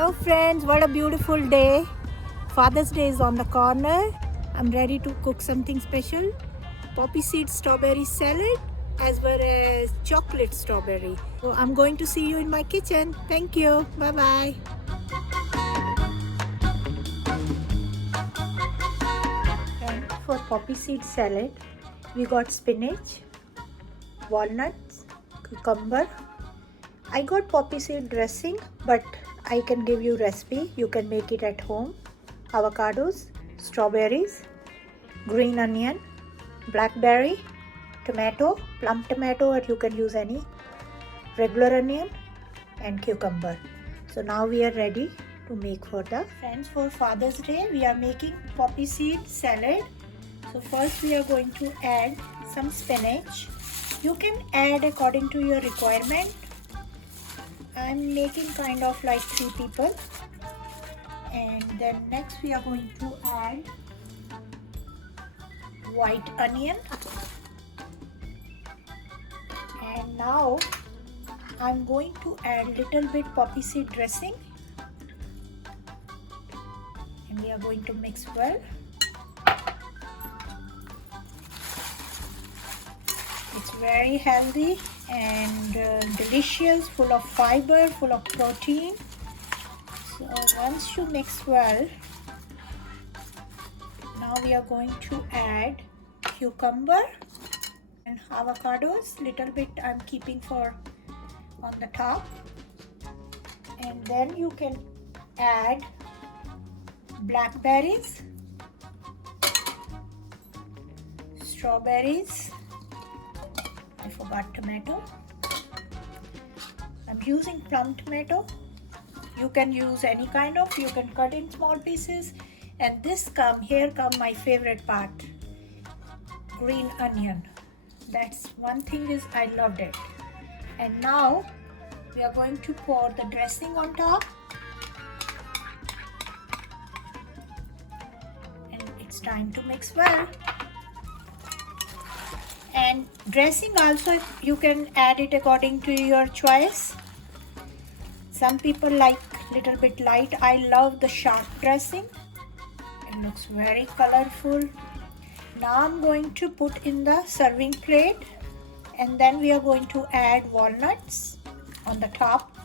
Hello friends, what a beautiful day. Father's Day is on the corner. I'm ready to cook something special. Poppy seed strawberry salad as well as chocolate strawberry. So I'm going to see you in my kitchen. Thank you. Bye bye. And for poppy seed salad, we got spinach, walnuts, cucumber. I got poppy seed dressing, but I can give you recipe. You can make it at home. Avocados, strawberries, green onion, blackberry, tomato, plum tomato, or you can use any, regular onion, and cucumber. So now we are ready to make for the friends. For Father's Day we are making poppy seed salad. So first we are going to add some spinach. You can add according to your requirement. I'm making kind of like 3 people. And then next we are going to add white onion. And now I'm going to add little bit poppy seed dressing. And we are going to mix well. It's very healthy and delicious, full of fiber, full of protein. So once you mix well, now we are going to add cucumber and avocados. Little bit I'm keeping for on the top. And then you can add blackberries, strawberries. I forgot tomato. I'm using plum tomato. You can use any kind of, you can cut in small pieces. And here come my favorite part, green onion. That's one thing is I loved it. And now we are going to pour the dressing on top. And it's time to mix well. And dressing also you can add it according to your choice. Some people like little bit light. I love the sharp dressing. It looks very colorful. Now I'm going to put in the serving plate, and then we are going to add walnuts on the top.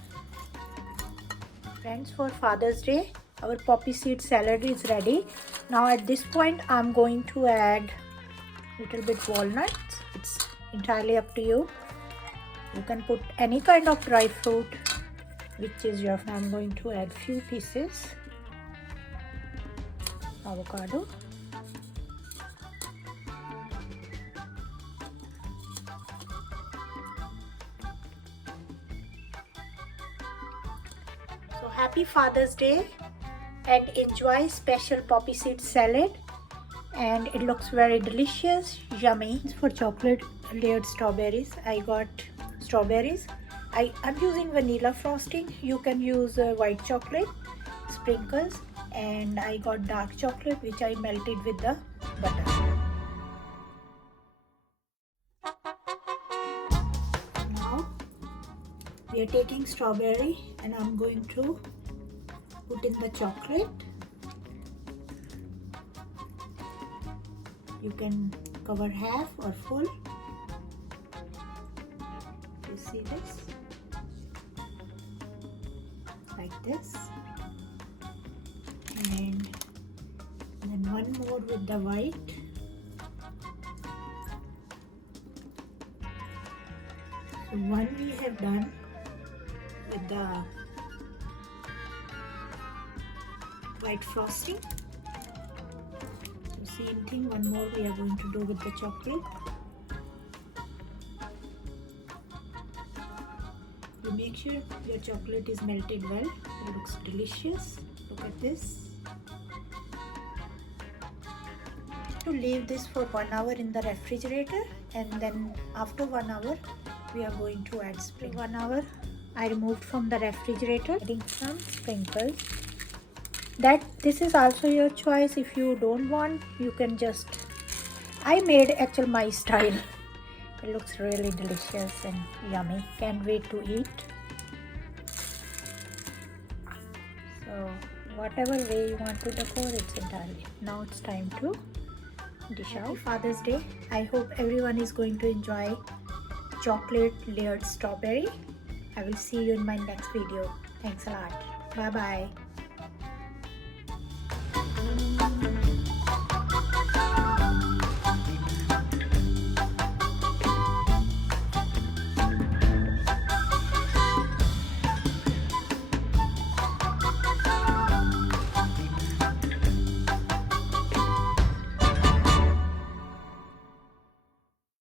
Friends, for Father's Day our poppy seed salad is ready. Now at this point I'm going to add little bit walnuts. It's entirely up to you. You can put any kind of dry fruit which is your. I'm going to add few pieces avocado, so happy Father's Day and enjoy special poppy seed salad. And it looks very delicious, yummy. For chocolate layered strawberries, I got strawberries. I'm using vanilla frosting. You can use white chocolate sprinkles, and I got dark chocolate which I melted with the butter. Now we are taking strawberry and I'm going to put in the chocolate. You can cover half or full. You see this? Like this. And then one more with the white. So one we have done with the white frosting. Same thing, one more we are going to do with the chocolate. You make sure your chocolate is melted well. It looks delicious. Look at this. To leave this for 1 hour in the refrigerator, and then after 1 hour we are going to add sprinkles. 1 hour I removed from the refrigerator, adding some sprinkles. This is also your choice. If you don't want, you can just, I made actually my style. It looks really delicious and yummy. Can't wait to eat. whatever way you want to decor, it's entirely. Now it's time to dish out. Happy Father's Day. I hope everyone is going to enjoy chocolate layered strawberry. I will see you in my next video. Thanks a lot. Bye bye.